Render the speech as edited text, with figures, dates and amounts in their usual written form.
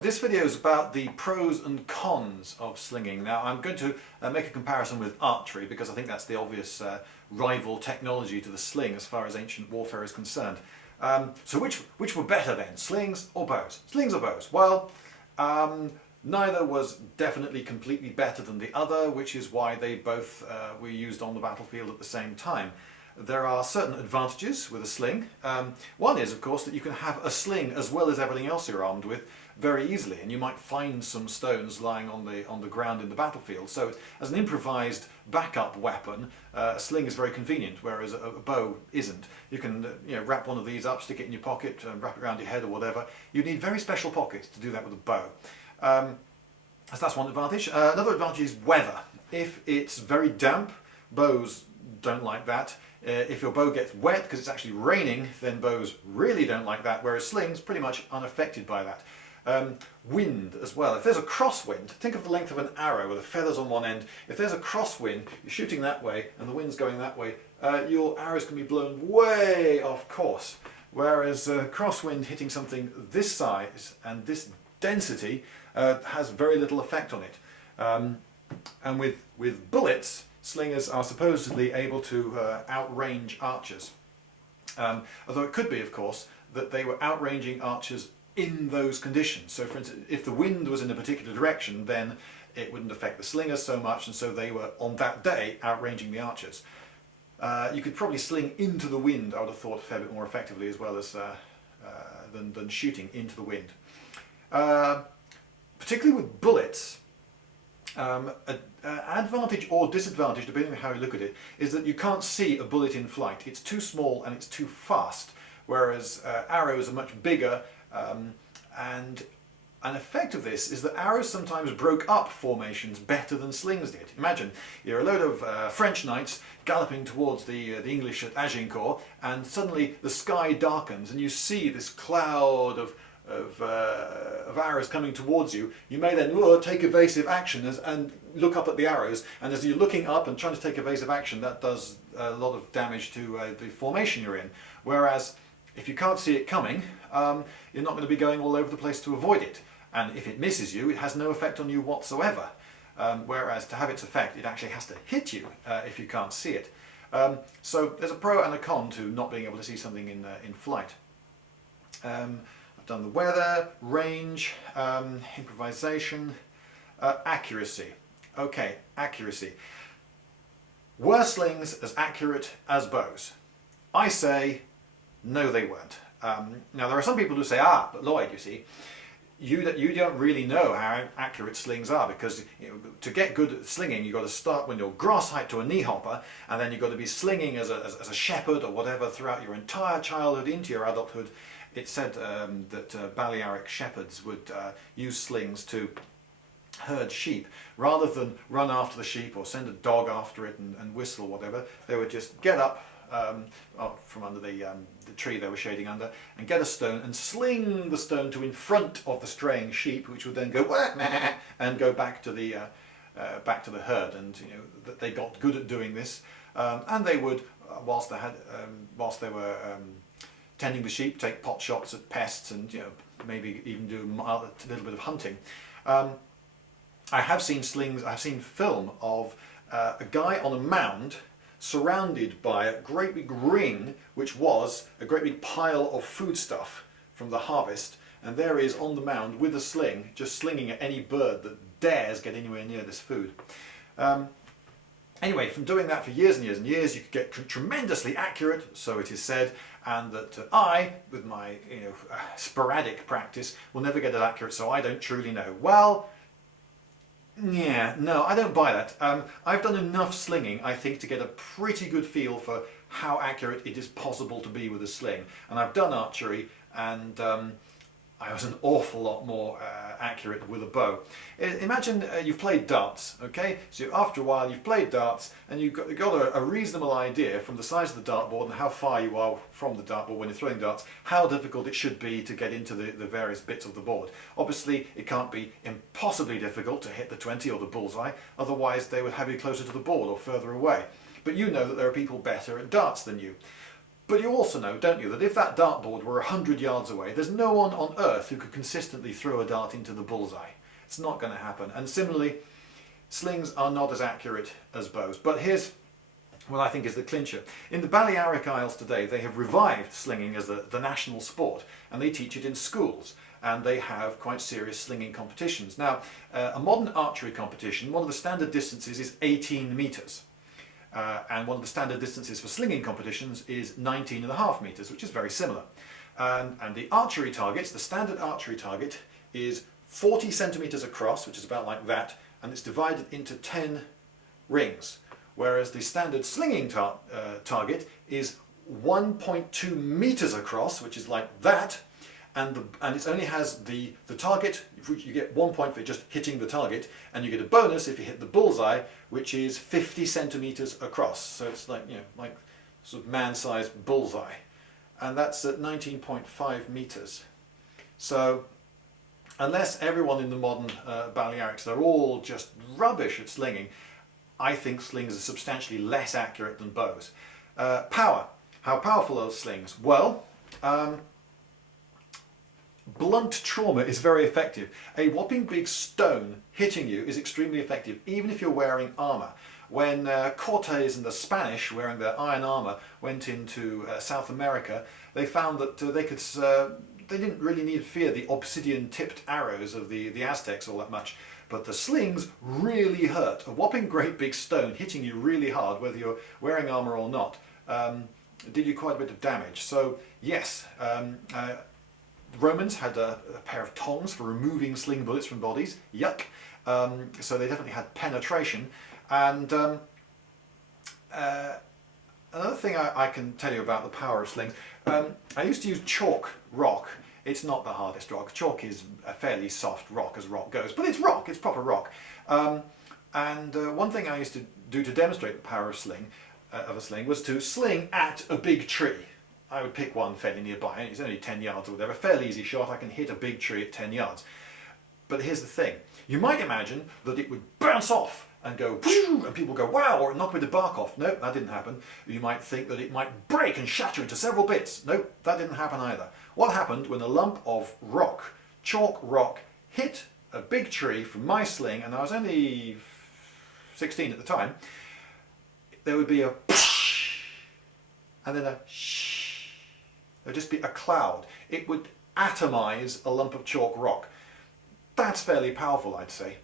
This video is about the pros and cons of slinging. Now I'm going to make a comparison with archery because I think that's the obvious rival technology to the sling as far as ancient warfare is concerned. So which were better then, slings or bows? Slings or bows? Well, neither was definitely completely better than the other, which is why they both were used on the battlefield at the same time. There are certain advantages with a sling. One is, of course, that you can have a sling as well as everything else you're armed with very easily, and you might find some stones lying on the ground in the battlefield. So as an improvised backup weapon, a sling is very convenient, whereas a bow isn't. You can wrap one of these up, stick it in your pocket, wrap it around your head or whatever. You need very special pockets to do that with a bow. So that's one advantage. Another advantage is weather. If it's very damp, bows don't like that. If your bow gets wet because it's actually raining, then bows really don't like that, whereas slings pretty much unaffected by that. Wind as well. If there's a crosswind, think of the length of an arrow with the feathers on one end. If there's a crosswind, you're shooting that way and the wind's going that way, your arrows can be blown way off course. Whereas crosswind hitting something this size and this density has very little effect on it. And with bullets, slingers are supposedly able to outrange archers. Although it could be, of course, that they were outranging archers in those conditions. So for instance, if the wind was in a particular direction, then it wouldn't affect the slingers so much, and so they were on that day outranging the archers. You could probably sling into the wind, I would have thought, a fair bit more effectively as well as than shooting into the wind. Particularly with bullets, advantage or disadvantage, depending on how you look at it, is that you can't see a bullet in flight. It's too small and it's too fast, whereas arrows are much bigger, and an effect of this is that arrows sometimes broke up formations better than slings did. Imagine you're a load of French knights galloping towards the English at Agincourt, and suddenly the sky darkens and you see this cloud of arrows coming towards you. You may then take evasive action and look up at the arrows, and as you're looking up and trying to take evasive action, that does a lot of damage to the formation you're in. Whereas if you can't see it coming, you're not going to be going all over the place to avoid it, and if it misses you, it has no effect on you whatsoever. Whereas to have its effect, it actually has to hit you if you can't see it. So there's a pro and a con to not being able to see something in flight. I've done the weather, range, improvisation, accuracy. Okay, accuracy. Were slings as accurate as bows? I say no, they weren't. Now there are some people who say, but Lloyd, you see, you don't really know how accurate slings are, because to get good at slinging you've got to start when you're grass height to a knee hopper, and then you've got to be slinging as a shepherd or whatever throughout your entire childhood into your adulthood. It's said that Balearic shepherds would use slings to herd sheep. Rather than run after the sheep or send a dog after it and whistle or whatever, they would just get up from under the tree they were shading under and get a stone and sling the stone to in front of the straying sheep, which would then go and go back to the herd. And that they got good at doing this, and they would, whilst they were tending the sheep, take pot shots at pests and maybe even do a little bit of hunting. I have seen slings. I've seen film of a guy on a mound surrounded by a great big ring, which was a great big pile of foodstuff from the harvest, and there he is on the mound with a sling, just slinging at any bird that dares get anywhere near this food. Anyway, from doing that for years and years and years, you could get tremendously accurate, so it is said, and that I, with my sporadic practice, will never get it accurate, so I don't truly know. Well, yeah, no, I don't buy that. I've done enough slinging, I think, to get a pretty good feel for how accurate it is possible to be with a sling. And I've done archery, and I was an awful lot more accurate with a bow. Imagine you've played darts, okay? So after a while you've played darts and you've got a reasonable idea from the size of the dartboard and how far you are from the dartboard when you're throwing darts, how difficult it should be to get into the various bits of the board. Obviously it can't be impossibly difficult to hit the 20 or the bullseye, otherwise they would have you closer to the board or further away. But you know that there are people better at darts than you. But you also know, don't you, that if that dartboard were 100 yards away, there's no one on earth who could consistently throw a dart into the bullseye. It's not going to happen. And similarly, slings are not as accurate as bows. But here's what I think is the clincher. In the Balearic Isles today, they have revived slinging as the national sport, and they teach it in schools, and they have quite serious slinging competitions. Now, a modern archery competition, one of the standard distances is 18 metres. And one of the standard distances for slinging competitions is 19.5 metres, which is very similar. And the archery targets, the standard archery target, is 40 centimetres across, which is about like that, and it's divided into 10 rings. Whereas the standard slinging target is 1.2 metres across, which is like that, and it only has the target. You get 1 point for just hitting the target, and you get a bonus if you hit the bullseye, which is 50 centimetres across. So it's like, like sort of man-sized bullseye, and that's at 19.5 metres. So unless everyone in the modern Balearics, they're all just rubbish at slinging, I think slings are substantially less accurate than bows. Power. How powerful are slings? Well, blunt trauma is very effective. A whopping big stone hitting you is extremely effective, even if you're wearing armour. When Cortes and the Spanish, wearing their iron armour, went into South America, they found that they didn't really need to fear the obsidian-tipped arrows of the Aztecs all that much. But the slings really hurt. A whopping great big stone hitting you really hard, whether you're wearing armour or not, did you quite a bit of damage. So yes, the Romans had a pair of tongs for removing sling bullets from bodies. Yuck. So they definitely had penetration. And another thing I can tell you about the power of slings, I used to use chalk rock. It's not the hardest rock. Chalk is a fairly soft rock as rock goes, but it's rock, it's proper rock. One thing I used to do to demonstrate the power of a sling was to sling at a big tree. I would pick one fairly nearby, and it's only 10 yards or whatever, fairly easy shot. I can hit a big tree at 10 yards. But here's the thing. You might imagine that it would bounce off and go, and people go, wow, or knock a bit of bark off. No, that didn't happen. You might think that it might break and shatter into several bits. No, that didn't happen either. What happened when a lump of rock, chalk rock, hit a big tree from my sling, and I was only 16 at the time, there would be a and then a shh. There would just be a cloud. It would atomize a lump of chalk rock. That's fairly powerful, I'd say.